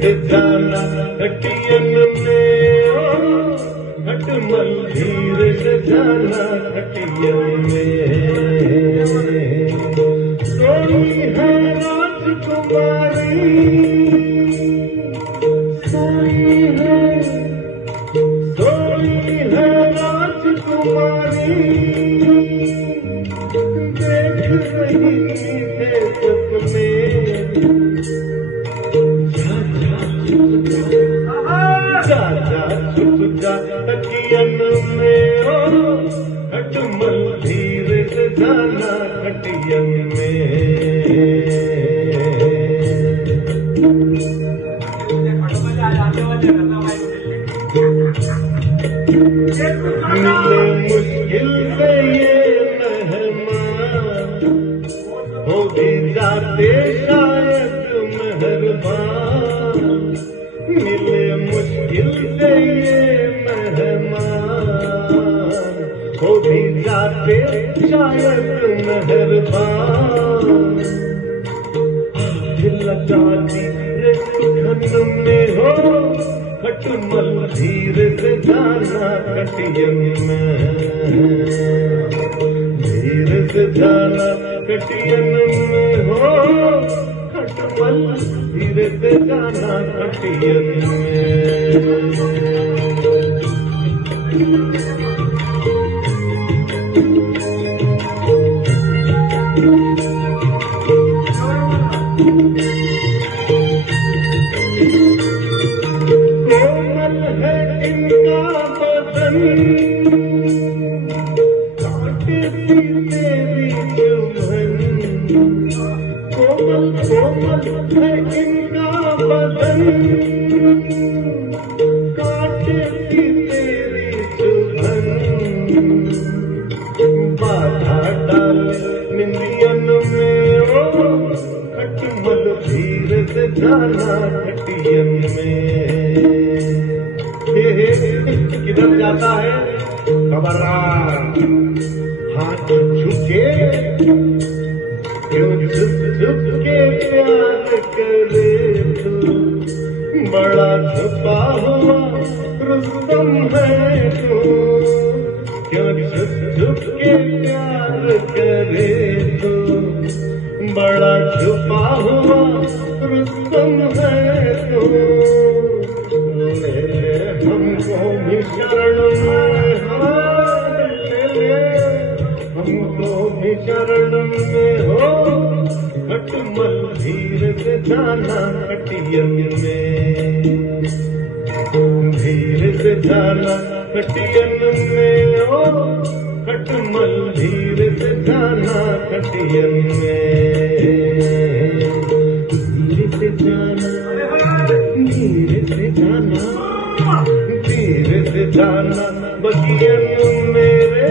से जाना खटियन में, खटमल धीरे से जाना खटियन में। सोई है राजकुमारी, सोई है राजकुमारी, देख रही है सपने। जा छुप जा खटियन में, खटमल धीरे से जाना खटियन में। मिले मुश्किल से ये मेहमान, हो भी जाते शायद मेहरबान। मिले मुश्किल से ये मेहमान, हो भी जाते शायद मेहरबान। लगा दी सुखन में हो, खटमल धीरे से जाना खटियन में, धीरे से जाना खटियन में हो, खटमल धीरे से जाना खटियन में। कोमल है इनका बदन, काटती तेरी चुभन। कोमल कोमल है इनका बदन, काटती तेरी चुभन। बाधा डाल निंदियन में, खटमल धीरे से जाना खटियन में। किधर जाता है खबरदार, हाथ झुके क्यों झुक झुक के प्यार करे तू। बड़ा छुपा हुआ रुस्तम है तू, क्यों झुक झुक के प्यार करे तू। बड़ा छुपा हुआ रुस्तम है तू। ले हमको भी शरण में, हमको भी शरण में हो, खटमल धीरे से जाना खटियन में, धीरे से जाना खटियन में हो, खटमल धीरे से जाना खटियन में। धीरे से जाना, धीरे से जाना, धीरे से जाना बगियन मेरे।